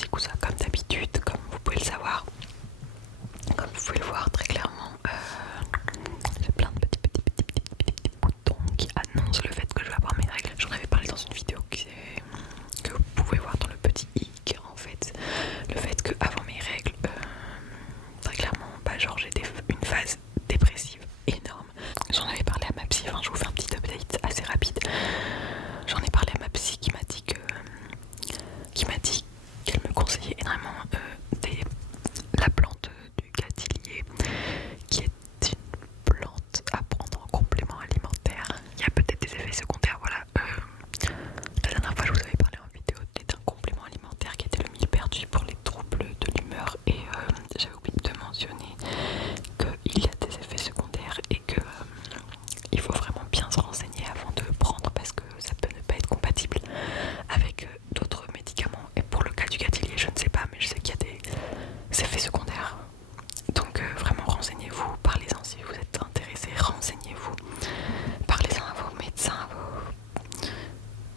toxique ou ça, comme d'habitude, comme vous pouvez le savoir. Comme vous pouvez le voir très clairement, j'ai plein de petits boutons qui annoncent le fait que je vais avoir mes règles. J'en avais parlé dans une vidéo que vous pouvez voir dans le petit i, en fait, le fait que avant mes règles, très clairement, genre j'ai une phase dépressive énorme. J'en avais parlé à ma psy, enfin je vous fais un petit update assez rapide. J'en ai parlé à ma psy qui m'a dit qu'elle me conseillait énormément la plante du gadilier, qui est une plante à prendre en complément alimentaire. Il y a peut-être des effets secondaires, voilà. La dernière fois je vous avais parlé en vidéo d'un complément alimentaire qui était le millepertuis pour les troubles de l'humeur, et j'avais oublié de mentionner qu'il y a des effets secondaires et que il faut vraiment bien se renseigner avant de prendre, parce que ça peut ne pas être compatible avec d'autres médicaments. Et pour le cas du gadilier, je ne sais pas, mais je sais qu'il y a des effets secondaires. Donc vraiment renseignez-vous, parlez-en si vous êtes intéressé, renseignez-vous, parlez-en à vos médecins,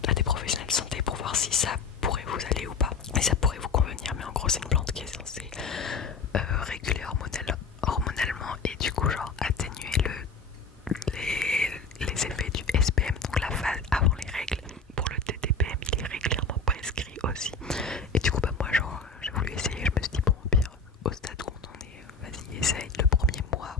à des professionnels de santé pour voir si ça pourrait vous aller ou pas. Et ça pourrait vous convenir, mais en gros c'est une plante qui est censée réguler hormonalement et du coup genre atténuer les effets du SPM, donc la phase avant les règles. Pour le TDPM, il est régulièrement prescrit aussi. Et du coup bah moi genre j'ai voulu essayer, je me suis dit bon, au pire, au stade où on en est, vas-y essaye. Le premier mois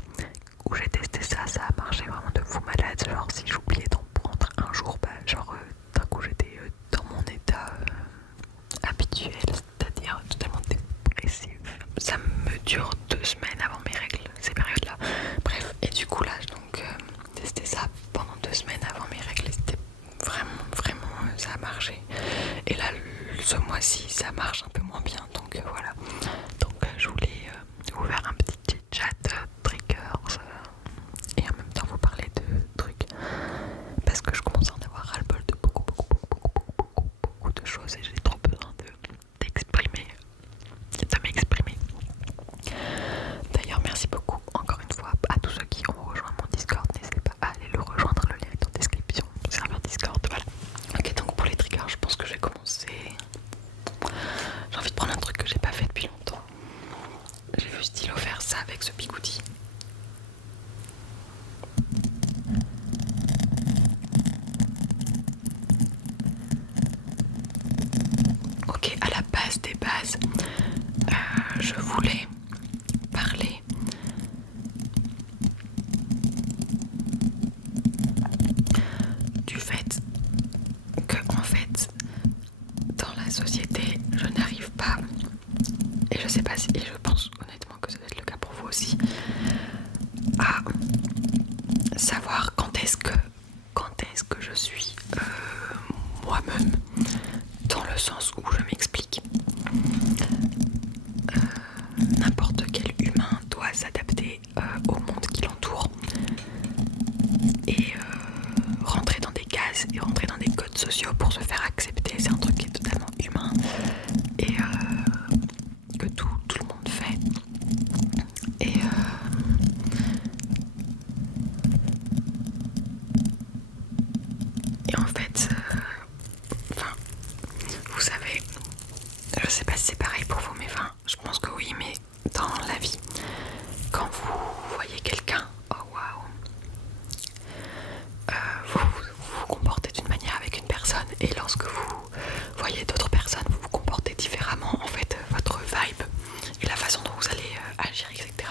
où j'ai testé ça, ça a marché vraiment de fou malade. Genre si j'oubliais d'en prendre un jour, bah genre d'un coup j'étais dans mon état habituel, c'est-à-dire totalement dépressif. Ça me dure 2 semaines avant mes règles, ces périodes-là. Bref, et du coup là, donc tester ça pendant 2 semaines avant mes règles, c'était vraiment, ça a marché. Et là, ce mois-ci, ça marche un peu moins bien, donc voilà. Donc je voulais vous faire un petit chat triggers et en même temps vous parler de trucs, parce que je commence à en avoir ras-le-bol de beaucoup de choses et j'ai trop besoin de m'exprimer. D'ailleurs, merci beaucoup encore une fois à tous ceux qui ont rejoint mon Discord. N'hésitez pas à aller le rejoindre, le lien est en description. Serveur Discord, voilà. Ok, donc pour les triggers, je pense que je vais commencer. J'ai envie de prendre un truc que j'ai pas fait depuis longtemps. J'ai vu Stylo faire ça avec ce bigoudi. Ok, à la base des bases, je voulais parler du fait que, en fait, dans la société, je n'arrive pas, et je sais pas si, et je pense honnêtement que ça doit être le cas pour vous aussi, à savoir quand est-ce que je suis moi-même, dans le sens où je m'explique. N'importe quel humain doit s'adapter au monde qui l'entoure et rentrer dans des cases et rentrer dans des codes sociaux pour se faire accepter. C'est un truc qui est totalement humain et que tout le monde fait. Et en fait, vous savez, je sais pas si c'est pareil pour vous, mais je pense que oui, mais dans la vie, quand vous voyez quelqu'un, oh waouh, vous vous comportez d'une manière avec une personne, et lorsque vous voyez d'autres personnes, vous vous comportez différemment. En fait, votre vibe et la façon dont vous allez agir, etc.,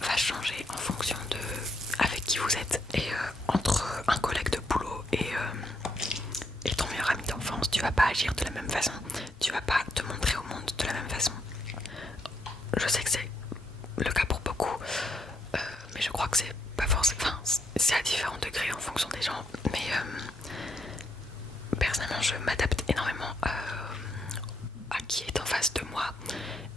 va changer en fonction de avec qui vous êtes. Et entre un collègue de boulot et ton meilleur ami d'enfance, tu vas pas agir de la même façon, tu vas pas te montrer au monde de la même façon. Je sais que c'est le cas pour beaucoup, mais je crois que c'est pas forcément, enfin c'est à différents degrés en fonction des gens, mais personnellement je m'adapte énormément à qui est en face de moi,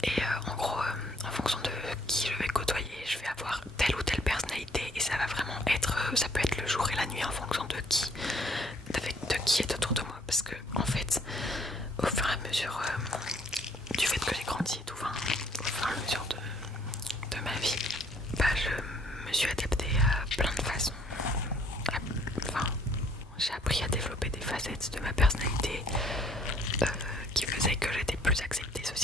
et en gros en fonction de qui je vais côtoyer, je vais avoir telle ou telle personnalité, et ça va vraiment être, ça peut être le jour et la nuit en fonction de qui est autour de moi, parce que en fait au fur et à mesure du fait que j'ai grandi et tout, au fur et à mesure de ma vie, je me suis adaptée à plein de façons. J'ai appris à développer des facettes de ma personnalité qui faisaient que j'étais plus acceptée socialement.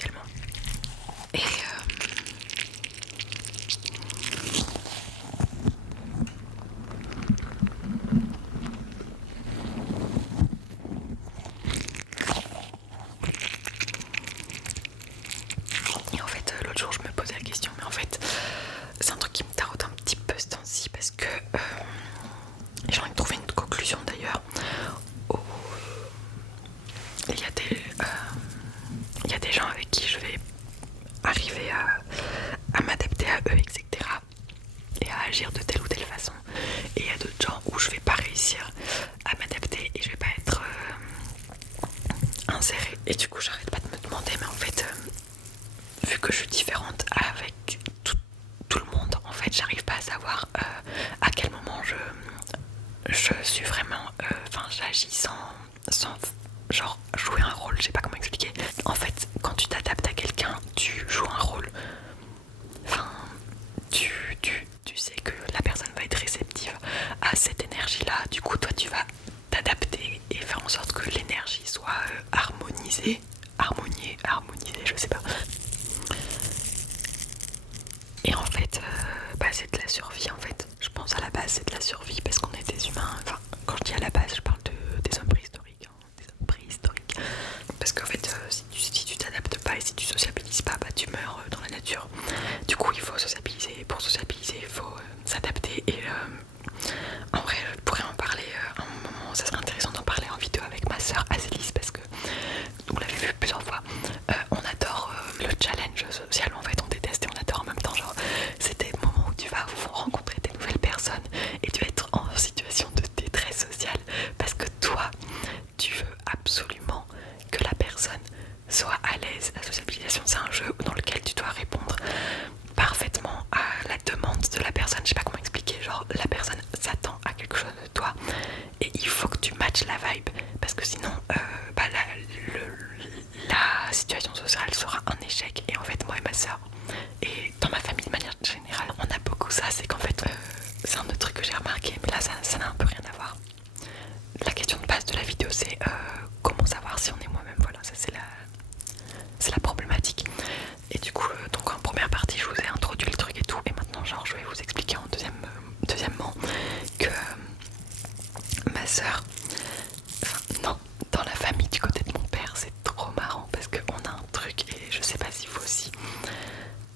je sais pas. Et en fait, c'est de la survie en fait. Je pense à la base c'est de la survie parce qu'on est des humains. Enfin, quand je dis à la base, je parle des hommes préhistoriques. Hein, des hommes préhistoriques. Parce qu'en fait, si tu t'adaptes pas et si tu sociabilises pas, tu meurs dans la nature. Du coup, il faut sociabiliser. Et pour sociabiliser, il faut s'adapter. Et en vrai, je pourrais en parler à un moment. Ça serait intéressant d'en parler en vidéo avec ma soeur Azélis parce que on l'avait vu plusieurs fois. On adore le challenge social, en fait on déteste et on adore en même temps. Genre c'est des moments où tu vas rencontrer des nouvelles personnes et tu vas être en situation de détresse sociale parce que toi tu veux absolument que la personne soit à l'aise. La sociabilisation c'est un jeu dans lequel tu dois répondre parfaitement à la demande de la personne. Je sais pas comment expliquer, genre la personne s'attend à quelque chose de toi et il faut que tu matches la vibe parce que sinon la situation sociale sera un échec. Et en fait moi et ma soeur et dans ma famille de manière générale on a beaucoup ça, c'est qu'en fait c'est un autre truc que j'ai remarqué mais là ça n'a un peu rien à voir. La question de base de la vidéo c'est comment savoir si on est moi-même, voilà, ça c'est la problématique. Et du coup donc en première partie je vous ai introduit le truc et tout et maintenant genre je vais vous expliquer en deuxièmement que ma soeur, enfin non, dans la famille du côté de mon père c'est trop marrant parce qu'on a un truc et je sais pas si vous aussi.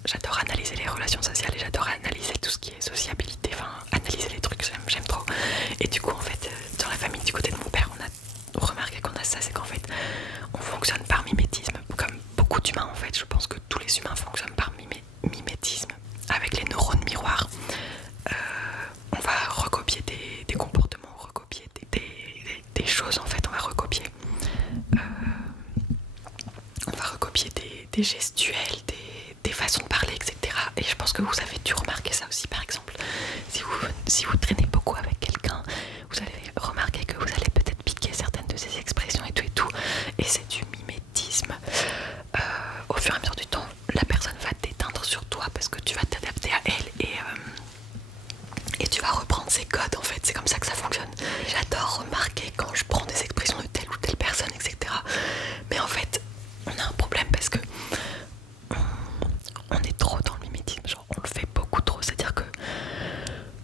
J'adore analyser les relations sociales et j'adore analyser tout ce qui est sociabilité, enfin analyser les trucs, j'aime trop. Et du coup en fait dans la famille du côté de mon père on a remarqué qu'on a ça, c'est qu'en fait on fonctionne par mimétisme comme beaucoup d'humains en fait. Je pense que tous les humains fonctionnent par mimétisme avec les neurones miroirs. On va recopier des comportements, recopier des choses en fait, on va recopier des gestuels, des façons de parler, etc. Et je pense que vous avez dû remarquer ça aussi. Par exemple, si vous traînez beaucoup avec quelqu'un, vous allez remarquer que vous allez peut-être piquer certaines de ses expressions et tout et tout. Et c'est du mimétisme. Au fur et à mesure du temps, la personne va t'éteindre sur toi parce que tu vas t'adapter à elle et tu vas reprendre ses codes en fait. C'est comme ça que ça fonctionne. J'adore remarquer quand je prends des expressions de telle ou telle personne, etc. Mais en fait, on a un problème parce que on est trop dans le mimétisme, genre on le fait beaucoup trop, c'est-à-dire que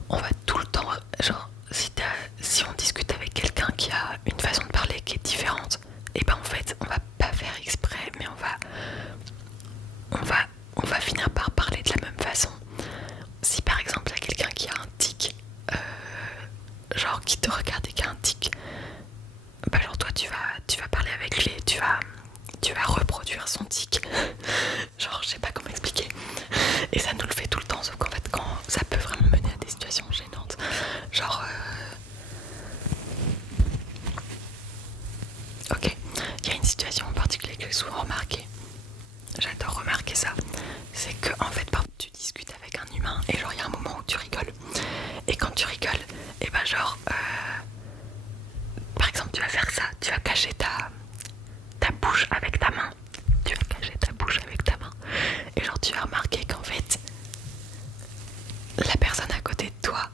on va tout le temps, genre si on discute avec quelqu'un qui a une façon de parler qui est différente, et ben en fait on va pas faire exprès, mais on va finir par parler de la même façon. Si par exemple il y a quelqu'un qui a un tic, genre qui te regarde et qui a un tic, bah genre toi tu vas parler avec lui et tu vas reproduire son tic. Genre je sais pas comment expliquer. Et ça nous le fait tout le temps, sauf qu'en fait quand ça peut vraiment mener à des situations gênantes. Genre ok, il y a une situation en particulier que j'ai souvent remarqué. J'adore remarquer ça. C'est que en fait tu discutes avec un humain et genre il y a un moment où tu rigoles. Et quand tu rigoles, et ben genre par exemple tu vas faire ça, tu vas cacher ta bouche avec ta main. Tu vas cacher ta bouche avec ta main. Et genre tu vas remarquer qu'en fait la personne à côté de toi,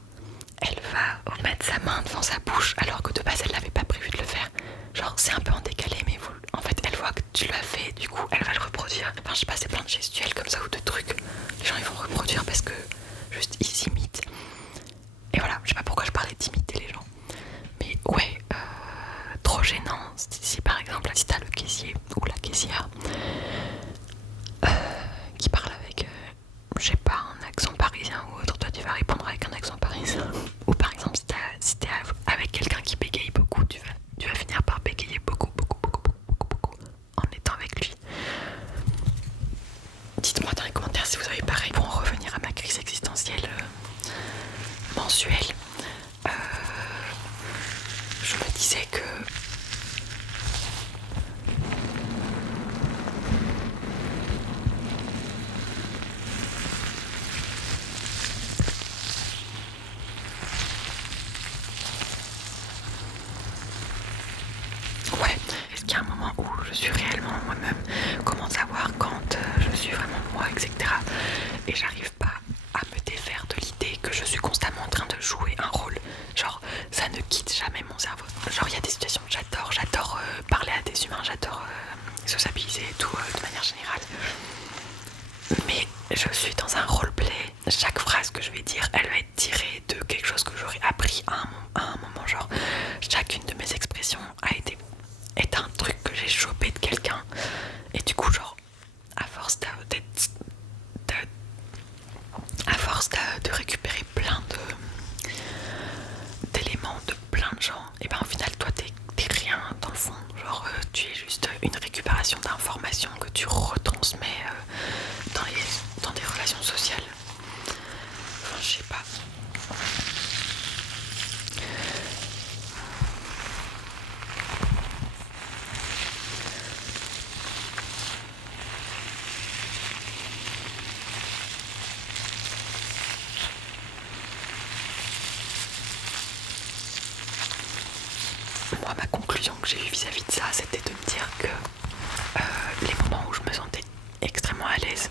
elle va mettre sa main devant sa bouche alors que de base elle n'avait pas prévu de le faire. Genre c'est un peu en décalé mais en fait elle voit que tu l'as fait, du coup elle va le reproduire. Enfin je sais pas, c'est plein de gestuels comme ça ou de trucs. Les gens ils vont reproduire parce que juste ils imitent. Et voilà, je sais pas pourquoi je parlais d'imiter les gens. Mais ouais, trop gênant. Si par exemple si t'as le caissier ou la caissière qui parle avec je sais pas, un accent parisien ou autre, toi tu vas répondre avec un accent parisien. Ou par exemple si t'es avec quelqu'un qui bégaye beaucoup, tu vas finir par bégayer beaucoup en étant avec lui. je suis dans un roleplay. Chaque phrase que je vais dire, elle va être tirée de quelque chose que j'aurais appris à un moment. Genre, chacune de mes expressions est un truc que j'ai chopé de quelqu'un. Et du coup, genre, à force de récupérer plein d'éléments de plein de gens, et ben au final, toi, t'es rien dans le fond. Genre, tu es juste une récupération d'informations que tu retransmets dans des relations sociales. Enfin, je sais pas. Moi, ma conclusion que j'ai eue vis-à-vis de ça, c'était de me dire que les moments où je me sentais extrêmement à l'aise,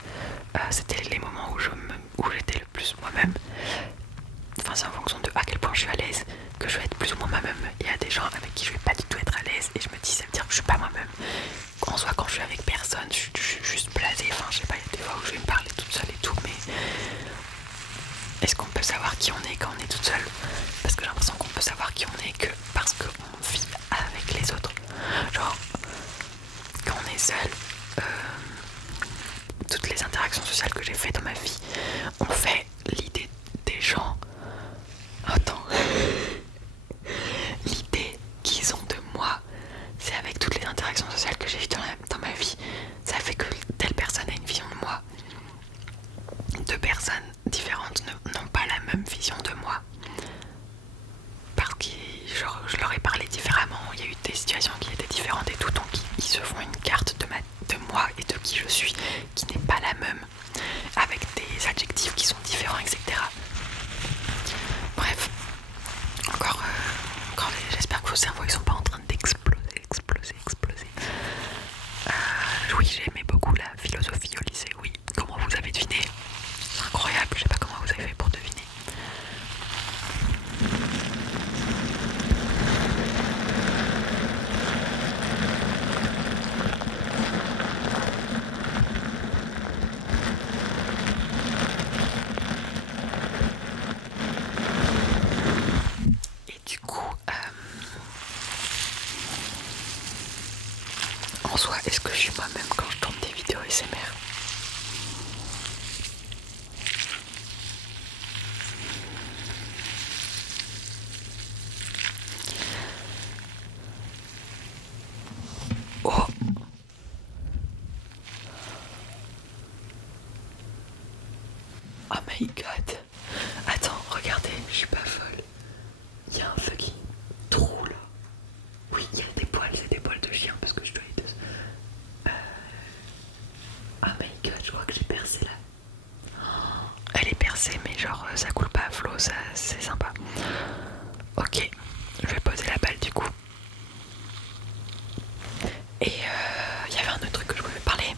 c'était les moments où j'étais le plus moi-même. Enfin, c'est en fonction de à quel point je suis à l'aise que je vais être plus ou moins moi-même. Il y a des gens avec qui je vais pas du tout être à l'aise et je me dis, ça veut dire que je suis pas moi-même. En soi, quand je suis avec personne, je suis juste blasée. Enfin, je sais pas, il y a des fois où je vais me parler toute seule et tout, mais est-ce qu'on peut savoir qui on est quand on est toute seule? Parce que j'ai l'impression qu'on peut savoir qui on est que parce qu'on vit avec les autres. Genre, quand on est seul, toutes les interactions sociales que j'ai faites dans ma vie ont fait l'idée des gens. Attends. L'idée qu'ils ont de moi, c'est avec toutes les interactions sociales que j'ai eues dans ma vie. Ça fait que telle personne a une vision de moi. Deux personnes différentes n'ont pas la même vision de moi. Parce que je leur ai parlé différemment, il y a eu des situations qui étaient différentes et tout, donc ils se font une carte de moi et de qui je suis qui n'est pas la même, avec des adjectifs qui sont différents, etc. Bref, encore j'espère que vos cerveaux ils sont pas en train d'exploser. Oui, j'aimais beaucoup la philosophie au lycée, oui. Comment vous avez deviné? C'est incroyable, je sais pas comment vous avez fait pour deviner. Et du coup, en soi, est-ce que je suis moi-même quand je tourne des vidéos SMR? Oh! Oh my god! Attends, regardez, je suis pas folle. Il y a un fucking trou là. Oui, il y a des poils, c'est des poils de chien parce que je dois être. Oh my god, je crois que j'ai percé là. Elle est percée, mais genre ça coule pas à flot, ça c'est sympa. Ok, je vais poser la balle du coup. Et il y avait un autre truc que je voulais parler,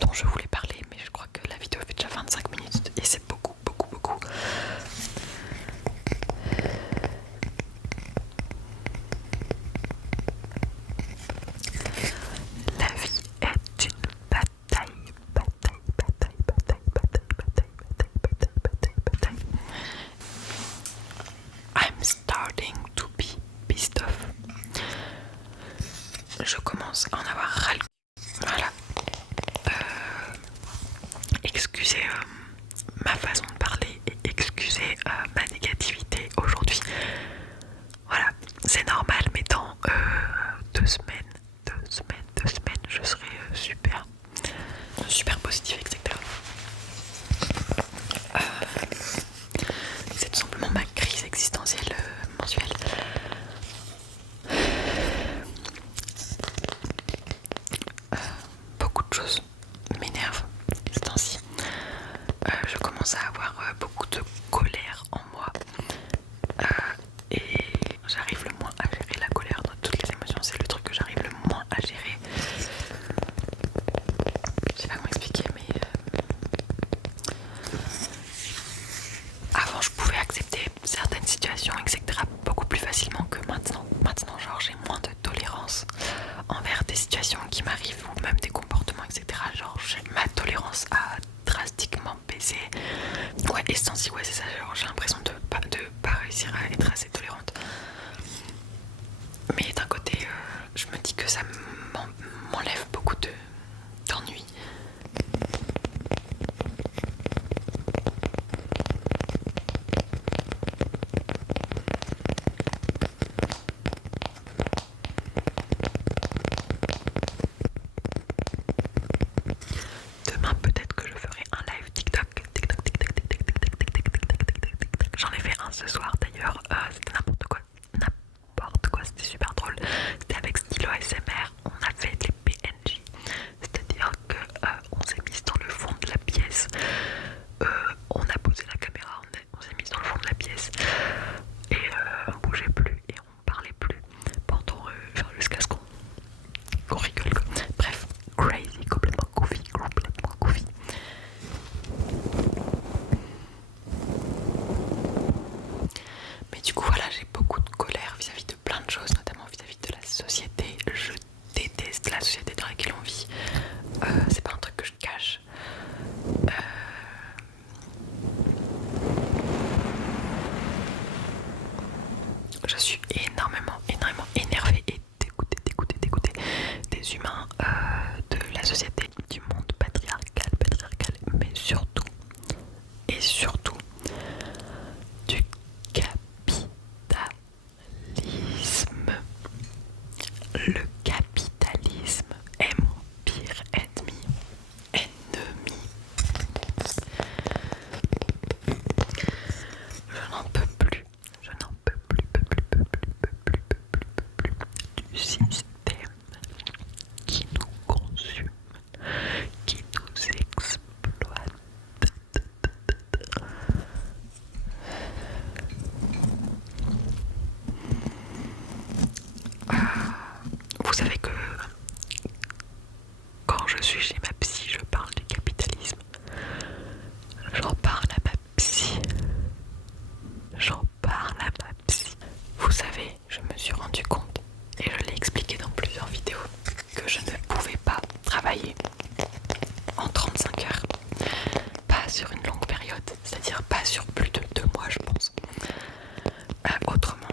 dont je voulais parler, mais je crois que la vidéo fait déjà 25 minutes et c'est beaucoup. La vie est une bataille. I'm starting to be pissed off. Je commence à en avoir ras le cul. Voilà. Excusez ma façon de parler et excusez ma négativité aujourd'hui. Voilà, c'est normal, mais dans 2 semaines, je serai super positive, etc. C'est tout simplement ma crise existentielle mensuelle. Beaucoup de choses m'énervent ces temps-ci. Je commence à Et ce temps-ci, ouais, c'est ça, genre, j'ai l'impression de pas réussir à être assez tolérante. Mais d'un côté, je me dis que ça m'enlève beaucoup d'ennui. Demain, peut-être que je ferai un live TikTok. J'en ai fait un ce soir d'ailleurs, c'était n'importe quoi. N'importe quoi, c'était super drôle. C'était avec Stylo ASMR, on a fait les PNJ. C'est-à-dire qu'on s'est mis dans le fond de la pièce. On a posé la caméra, on s'est mis dans le fond de la pièce. Et on bougeait plus et on parlait plus pendant genre jusqu'à ce qu'on rigole quoi. Bref, crazy, complètement goofy. Mais du coup voilà, j'ai beaucoup de colère vis-à-vis de plein de choses, notamment vis-à-vis de la société. Je déteste la société dans laquelle on vit. C'est pas un truc que je cache. Je suis énormément énervée et dégoûtée des humains, de la société, du monde patriarcal, mais surtout du capitalisme. Le capitalisme est mon pire ennemi. Je n'en peux plus du système qui nous consume, qui nous exploite. Vous savez que quand je suis chez ma psy, je parle du capitalisme. J'en parle à ma psy. Vous savez, je me suis rendu compte, et je l'ai expliqué dans plusieurs vidéos, que je ne pouvais pas travailler en 35 heures. Pas sur une longue période, c'est-à-dire pas sur plus de 2 mois je pense. Autrement,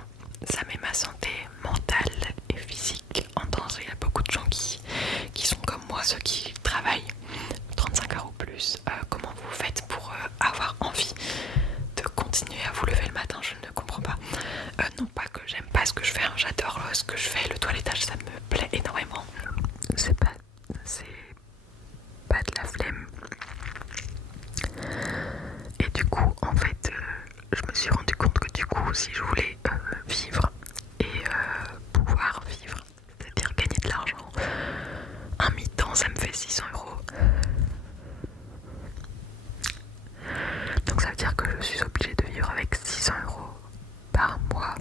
ça met ma santé mentale et physique en danger. Il y a beaucoup de gens qui sont comme moi, ceux qui travaillent 35 heures ou plus. Comment vous faites pour avoir envie de continuer à vous lever le matin? Je ne comprends pas. Non pas que j'aime pas ce que je fais, hein, j'adore ce que je fais, le toilettage ça me plaît énormément. C'est pas de la flemme. Et du coup, en fait, je me suis rendu compte que du coup, si je voulais vivre et pouvoir vivre, c'est-à-dire gagner de l'argent, un mi-temps, ça me fait 600 euros. Donc ça veut dire que je suis obligée de vivre avec 600 euros par mois.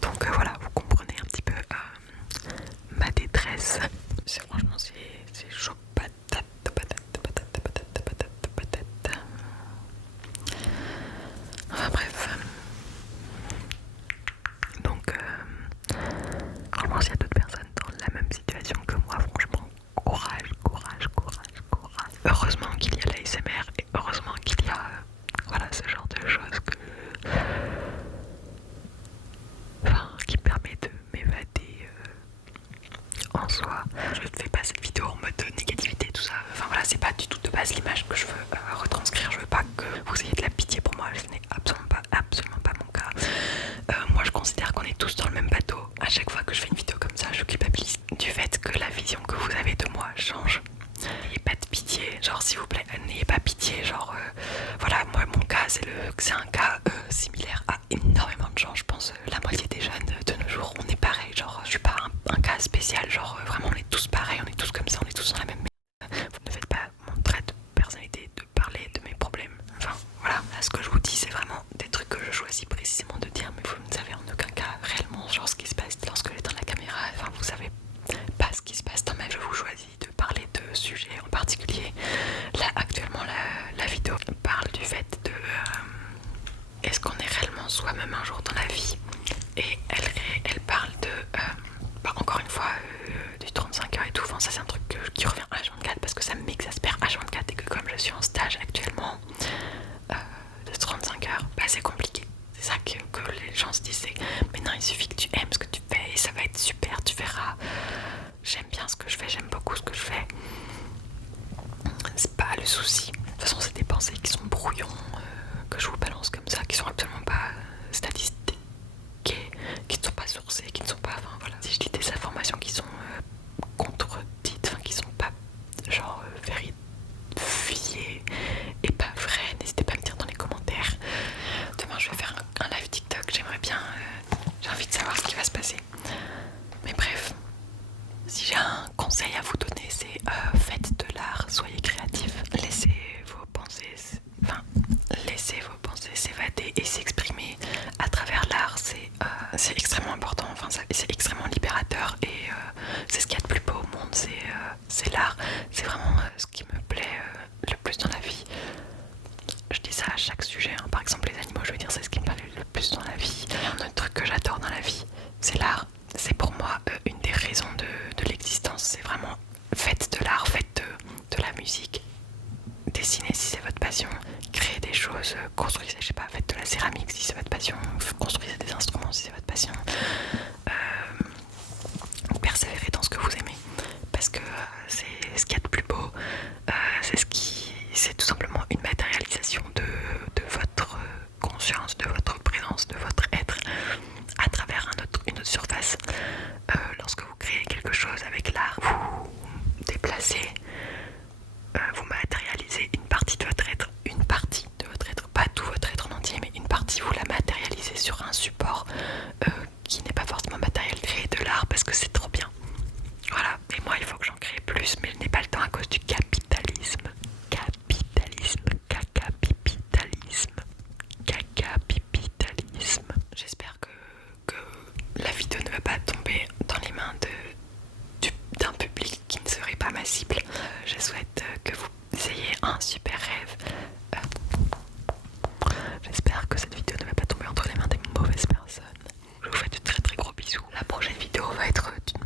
Donc voilà, vous comprenez un petit peu ma détresse. Franchement, c'est chaud patate. Enfin bref. Donc franchement, s'il y a d'autres personnes dans la même situation que moi, franchement, courage. Heureusement qu'il y a l'ASMR et heureusement qu'il y a voilà, ce genre de choses qui permet de m'évader en soi. Je ne fais pas cette vidéo en mode négativité, tout ça. Enfin voilà, c'est pas du tout de base l'image que je veux retranscrire. Je veux pas que vous ayez de la pitié pour moi. Ce n'est absolument pas mon cas. Moi, je considère qu'on est tous dans le même bateau. À chaque fois que je fais une vidéo comme ça, je culpabilise du fait que la vision que vous avez de moi change. N'ayez pas de pitié, genre s'il vous plaît, n'ayez pas pitié, genre voilà, moi mon cas c'est un cas similaire à énormément de gens, je pense la moitié des jeunes de nos jours, on est pareil, genre je suis pas un cas spécial, genre vraiment on est tous pareils, on est tous comme ça, on est tous dans la même merde. Vous ne faites pas mon trait de personnalité de parler de mes problèmes, enfin voilà, là, ce que je vous dis c'est vraiment des trucs que je choisis précisément de dire, mais vous ne savez en aucun cas réellement genre ce qui se passe lorsque je suis dans la caméra, enfin vous savez pas ce qui se passe dans ma vie. Je vous choisis de parler de sujets en particulier. Là actuellement la vidéo parle du fait de est-ce qu'on est réellement soi-même un jour dans la vie, et elle parle de encore une fois du 35 stage actuellement de 35 heures, bah c'est compliqué. C'est ça que les gens se disaient. Mais non, il suffit que tu aimes ce que tu fais et ça va être super, tu verras. J'aime bien ce que je fais, j'aime beaucoup ce que je fais. C'est pas le souci. De toute façon, c'est des pensées qui sont brouillons, que je vous balance comme ça, qui sont absolument pas statistiques, qui ne sont pas sourcées, qui ne sont pas. Enfin voilà. Si je dis des informations qui sont contredites, enfin qui sont pas genre vérifiées et pas vraies, n'hésitez pas à me dire dans les commentaires. Demain, je vais faire un live TikTok. J'aimerais bien. J'ai envie de savoir ce qui va se passer. Mais bref. Si j'ai un conseil à vous donner, c'est faites de l'art, soyez créatifs, laissez vos pensées s'évader et s'exprimer à travers l'art. C'est extrêmement important, enfin c'est extrêmement libérateur et c'est ce qu'il y a de plus beau au monde, c'est l'art. C'est vraiment ce qui me plaît le plus dans la vie. Je dis ça à chaque sujet, hein. Par exemple les animaux, je veux dire, c'est ce qui me plaît le plus dans la vie. Il y a un autre truc que j'adore dans la vie, c'est l'art. C'est pour moi une des raisons de l'existence. C'est vraiment faites de l'art, faites de la musique, dessinez si c'est votre passion, créez des choses, construisez, je sais pas, faites de la céramique si c'est votre passion, construisez des instruments si c'est votre passion, persévérez dans ce que vous aimez parce que c'est ce qu'il y a de plus beau, c'est tout simplement une matérialisation de votre conscience, de votre présence, de votre être à travers une autre surface. Lorsque vous créez quelque chose avec l'art, vous déplacez, vous matérialisez une partie de votre être, pas tout votre être en entier, mais une partie, vous la matérialisez sur un support qui n'est pas forcément matériel. Créer de l'art parce que c'est trop bien. Voilà, et moi il faut que j'en crée plus, mais je n'ai pas le temps à cause du capitalisme. Capitalisme. J'espère que la vidéo ne va pas tomber dans les mains d'un public qui ne serait pas ma cible. Je souhaite que vous ayez un super rêve. J'espère que cette vidéo ne va pas tomber entre les mains des mauvaises personnes. Je vous fais de très très gros bisous. La prochaine vidéo va être d'une